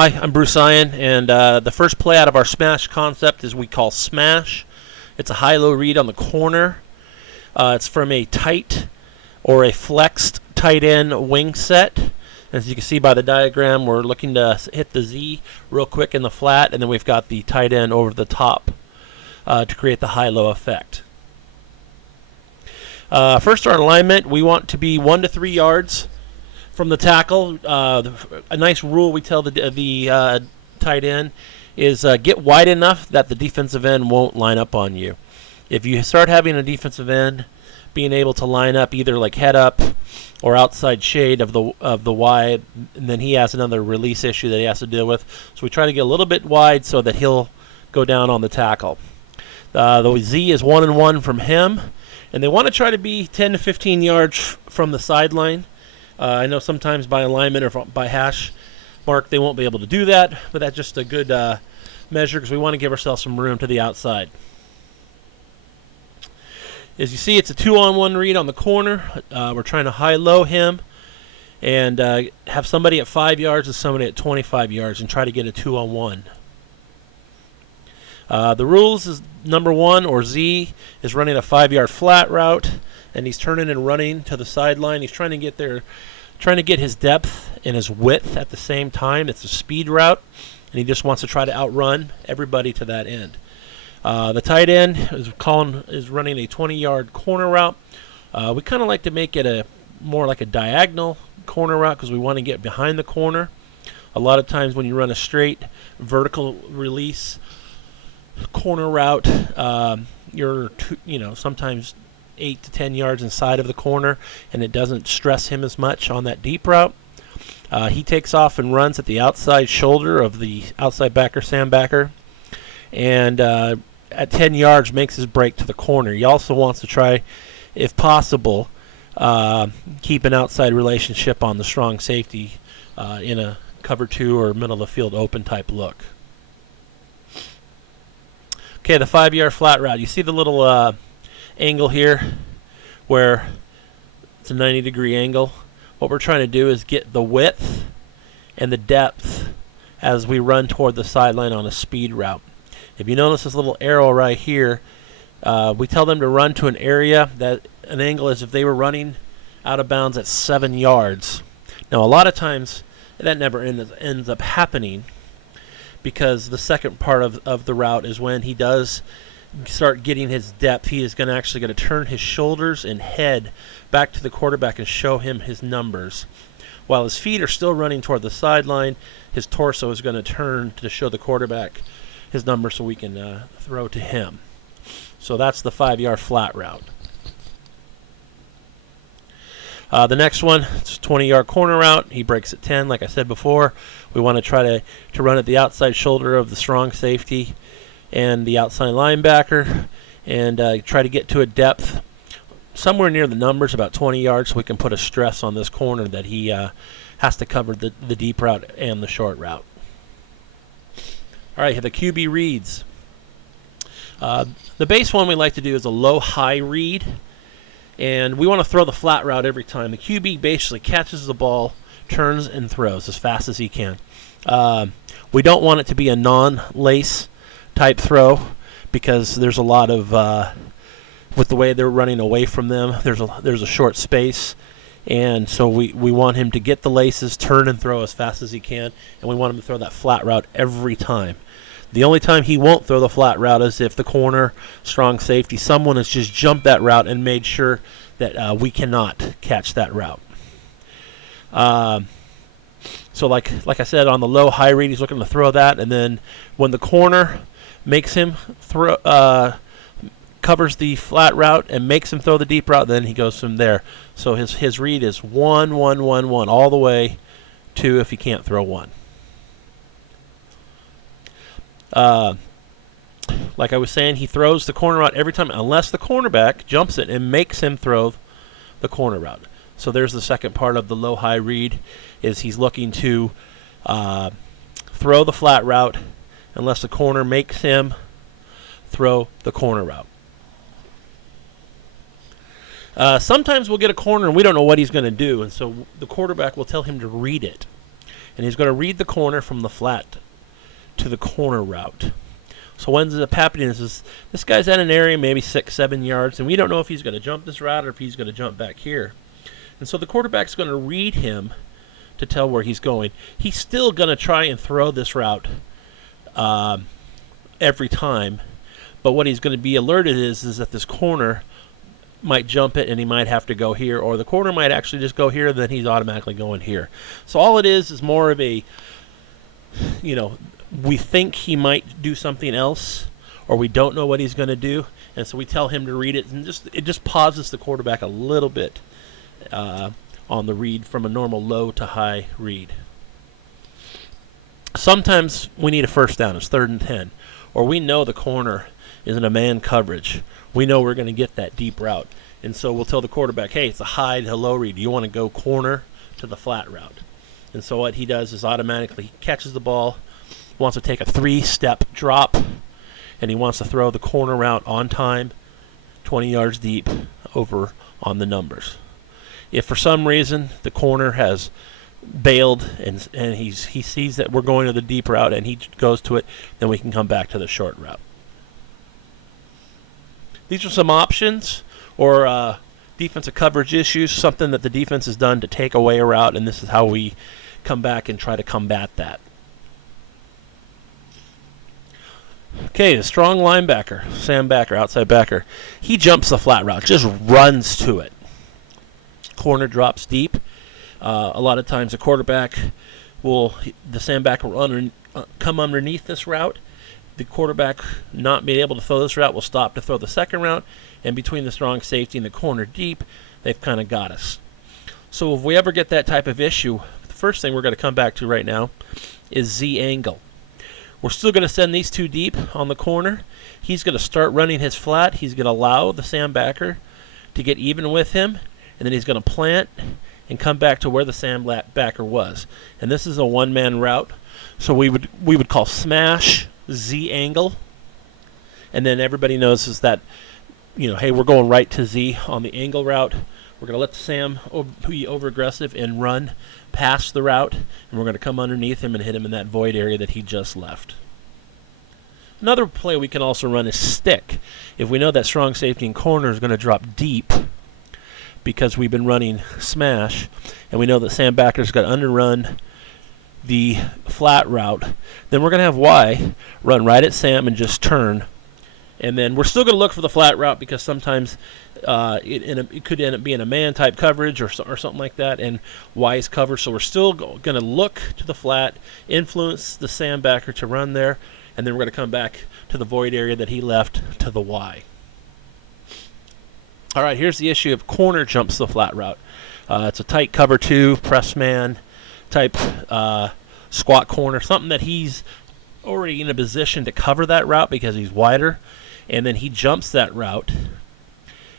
Hi, I'm Bruce Ian, and the first play out of our smash concept is we call smash. It's a high-low read on the corner. It's from a tight or a flexed tight end wing set. As you can see by the diagram, we're looking to hit the Z real quick in the flat, and then we've got the tight end over the top to create the high-low effect. First, our alignment, we want to be 1 to 3 yards from the tackle. A nice rule we tell the tight end is get wide enough that the defensive end won't line up on you. If you start having a defensive end being able to line up either like head up or outside shade of the wide, and then he has another release issue that he has to deal with. So we try to get a little bit wide so that he'll go down on the tackle. The Z is 1-1 from him, and they want to try to be 10 to 15 yards from the sideline. I know sometimes by alignment or by hash mark they won't be able to do that, but that's just a good measure because we want to give ourselves some room to the outside. As you see, it's a 2-on-1 read on the corner. We're trying to high-low him and have somebody at 5 yards and somebody at 25 yards and try to get a 2-on-1. The rules is number 1, or Z, is running a 5-yard flat route, and he's turning and running to the sideline. He's trying to get there, trying to get his depth and his width at the same time. It's a speed route, and he just wants to try to outrun everybody to that end. The tight end is running a 20-yard corner route. We kind of like to make it more like a diagonal corner route because we want to get behind the corner. A lot of times when you run a straight vertical release corner route, you're sometimes 8 to 10 yards inside of the corner, and it doesn't stress him as much on that deep route. He takes off and runs at the outside shoulder of the outside backer, Sam backer, and at 10 yards makes his break to the corner. He also wants to try, if possible, keep an outside relationship on the strong safety in a cover 2 or middle of the field open type look. Okay, the 5-yard flat route. You see the little angle here where it's a 90-degree angle. What we're trying to do is get the width and the depth as we run toward the sideline on a speed route. If you notice this little arrow right here, we tell them to run to an area that an angle is if they were running out of bounds at 7 yards. Now, a lot of times that never ends up happening because the second part of the route is when he does start getting his depth. He is actually going to turn his shoulders and head back to the quarterback and show him his numbers. While his feet are still running toward the sideline, his torso is going to turn to show the quarterback his numbers so we can throw to him. So that's the 5-yard flat route. The next one, it's a 20-yard corner route. He breaks at 10, like I said before. We want to try to run at the outside shoulder of the strong safety and the outside linebacker and try to get to a depth somewhere near the numbers, about 20 yards, so we can put a stress on this corner that he has to cover the deep route and the short route. All right, the QB reads. The base one we like to do is a low-high read, and we want to throw the flat route every time. The QB basically catches the ball, turns, and throws as fast as he can. We don't want it to be a non-lace type throw because there's a lot of, with the way they're running away from them, there's a short space. And so we want him to get the laces, turn and throw as fast as he can, and we want him to throw that flat route every time. The only time he won't throw the flat route is if the corner, strong safety, someone has just jumped that route and made sure that we cannot catch that route. So like I said, on the low-high read, he's looking to throw that, and then when the corner makes him covers the flat route and makes him throw the deep route, then he goes from there. So his read is 1, 1, 1, 1, all the way to if he can't throw 1. Like I was saying, he throws the corner route every time unless the cornerback jumps it and makes him throw the corner route. So there's the second part of the low-high read, is he's looking to throw the flat route unless the corner makes him throw the corner route. Sometimes we'll get a corner and we don't know what he's going to do, and so the quarterback will tell him to read it. and he's going to read the corner from the flat to the corner route. So what ends up happening is this guy's at an area maybe 6-7 yards, and we don't know if he's going to jump this route or if he's going to jump back here. And so the quarterback's going to read him to tell where he's going. He's still going to try and throw this route every time, but what he's going to be alerted is that this corner might jump it and he might have to go here, or the corner might actually just go here, then he's automatically going here. So all it is more of a, we think he might do something else, or we don't know what he's going to do, and so we tell him to read it, and it just pauses the quarterback a little bit on the read from a normal low to high read. Sometimes we need a first down. It's 3rd and 10, or we know the corner is in a man coverage. We know we're going to get that deep route, and so we'll tell the quarterback, hey, it's a high to low read. You want to go corner to the flat route. And so what he does is automatically he catches the ball, wants to take a 3-step drop, and he wants to throw the corner route on time, 20 yards deep, over on the numbers. If for some reason the corner has bailed and he sees that we're going to the deep route and he goes to it, then we can come back to the short route. These are some options or defensive coverage issues, something that the defense has done to take away a route, and this is how we come back and try to combat that. Okay, the strong linebacker, Sam Backer, outside backer, he jumps the flat route, just runs to it. Corner drops deep. A lot of times the quarterback the Sam Backer will come underneath this route. The quarterback not being able to throw this route will stop to throw the second route, and between the strong safety and the corner deep, they've kind of got us. So if we ever get that type of issue, the first thing we're going to come back to right now is Z angle. We're still going to send these two deep on the corner. He's going to start running his flat. He's going to allow the Sam Backer to get even with him, and then he's going to plant and come back to where the Sam Backer was. And this is a one-man route, so we would call smash Z angle, and then everybody knows is that, hey, we're going right to Z on the angle route. We're going to let the Sam be over-aggressive and run past the route, and we're going to come underneath him and hit him in that void area that he just left. Another play we can also run is stick. If we know that strong safety and corner is going to drop deep because we've been running smash, and we know that Sam Backer's got to underrun the flat route, then we're going to have Y run right at Sam and just turn. And then we're still going to look for the flat route because sometimes it could end up being a man-type coverage or something like that, and Y is covered. So we're still going to look to the flat, influence the Sam Backer to run there, and then we're going to come back to the void area that he left to the Y. All right, here's the issue of corner jumps the flat route. It's a tight cover 2, press man type squat corner, something that he's already in a position to cover that route because he's wider, and then he jumps that route.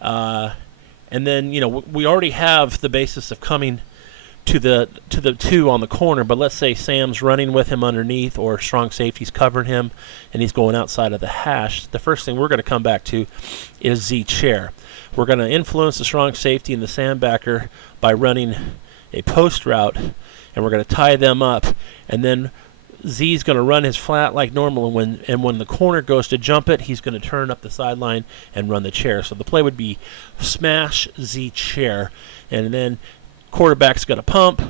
And then, we already have the basis of coming to the 2 on the corner, but let's say Sam's running with him underneath, or strong safety's covering him and he's going outside of the hash. The first thing we're going to come back to is Z chair. We're going to influence the strong safety and the Sam Backer by running a post route, and we're going to tie them up, and then Z's going to run his flat like normal, and when the corner goes to jump it, he's going to turn up the sideline and run the chair. So the play would be smash Z chair, and then quarterback's going to pump,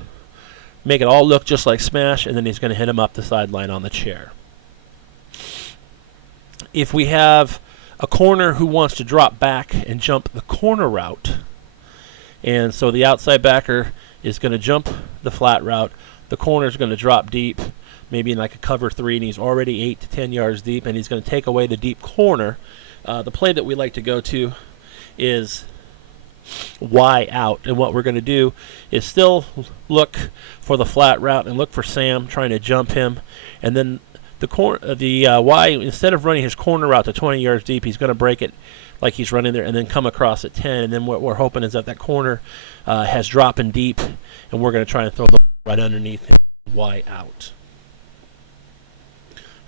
make it all look just like smash, and then he's going to hit him up the sideline on the chair. If we have a corner who wants to drop back and jump the corner route, and so the outside backer is going to jump the flat route, the corner is going to drop deep, maybe in like a cover 3, and he's already 8 to 10 yards deep, and he's going to take away the deep corner. The play that we like to go to is Y out, and what we're going to do is still look for the flat route and look for Sam trying to jump him, and then the Y, instead of running his corner route to 20 yards deep, he's going to break it like he's running there and then come across at 10, and then what we're hoping is that corner has dropping deep, and we're going to try and throw the right underneath him, Y out.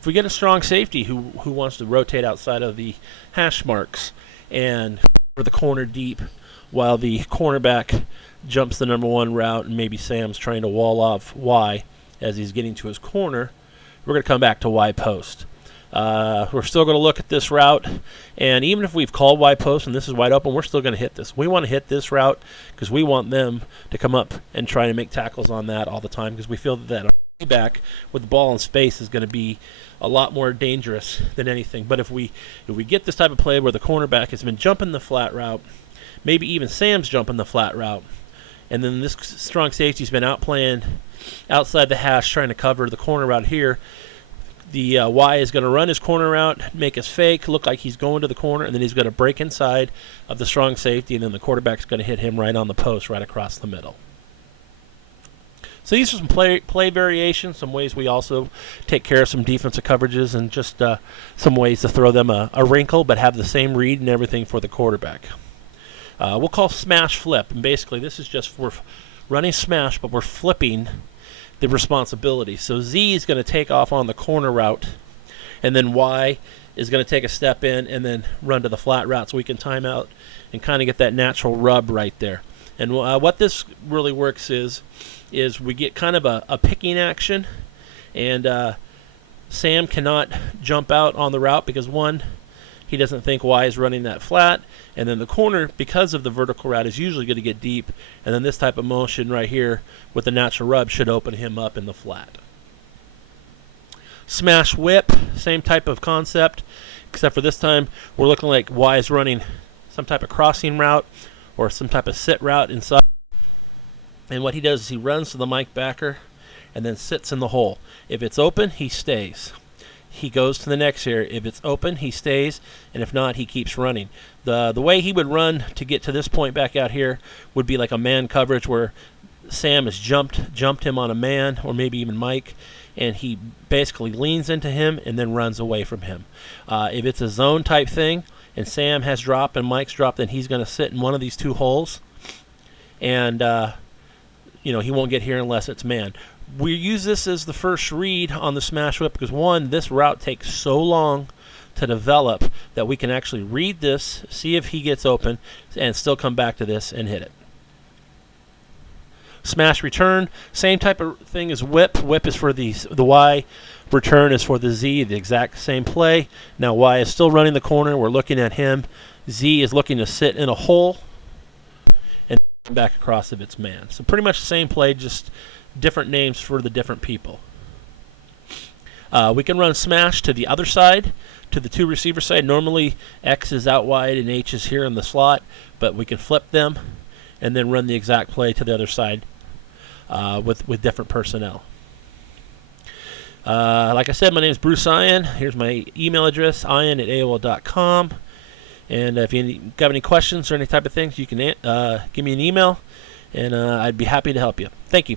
If we get a strong safety who wants to rotate outside of the hash marks and for the corner deep while the cornerback jumps the number 1 route and maybe Sam's trying to wall off Y, as he's getting to his corner, we're going to come back to Y post. We're still going to look at this route, and even if we've called Y post and this is wide open, we're still going to hit this. We want to hit this route because we want them to come up and try to make tackles on that all the time, because we feel that our back with the ball in space is going to be a lot more dangerous than anything. But if we get this type of play where the cornerback has been jumping the flat route, maybe even Sam's jumping the flat route, and then this strong safety's been out playing outside the hash trying to cover the corner route here, the Y is going to run his corner route, make his fake, look like he's going to the corner, and then he's going to break inside of the strong safety, and then the quarterback's going to hit him right on the post, right across the middle. So these are some play variations, some ways we also take care of some defensive coverages, and just some ways to throw them a wrinkle but have the same read and everything for the quarterback. We'll call smash flip, and basically this is just for running smash, but we're flipping the responsibility. So Z is going to take off on the corner route, and then Y is going to take a step in and then run to the flat route, so we can time out and kind of get that natural rub right there. And what this really works is we get kind of a picking action, and Sam cannot jump out on the route because, one, he doesn't think Y is running that flat, and then the corner, because of the vertical route, is usually going to get deep, and then this type of motion right here with the natural rub should open him up in the flat. Smash whip, same type of concept, except for this time we're looking like Y is running some type of crossing route or some type of sit route inside. And what he does is he runs to the Mike backer and then sits in the hole. If it's open, he stays. He goes to the next area. If it's open, he stays, and if not, he keeps running. The way he would run to get to this point back out here would be like a man coverage where Sam has jumped him on a man, or maybe even Mike, and he basically leans into him and then runs away from him. If it's a zone type thing and Sam has dropped and Mike's dropped, then he's going to sit in one of these two holes, and he won't get here unless it's man. We use this as the first read on the smash whip because, one, this route takes so long to develop that we can actually read this, see if he gets open, and still come back to this and hit it. Smash return, same type of thing as whip. Whip is for the Y. Return is for the Z, the exact same play. Now Y is still running the corner. We're looking at him. Z is looking to sit in a hole and back across if it's man. So pretty much the same play, just different names for the different people. We can run smash to the other side, to the two receiver side. Normally X is out wide and H is here in the slot, but we can flip them and then run the exact play to the other side with different personnel. Like I said, my name is Bruce Ian. Here's my email address, ian@aol.com. And if you have any questions or any type of things, you can give me an email, and I'd be happy to help you. Thank you.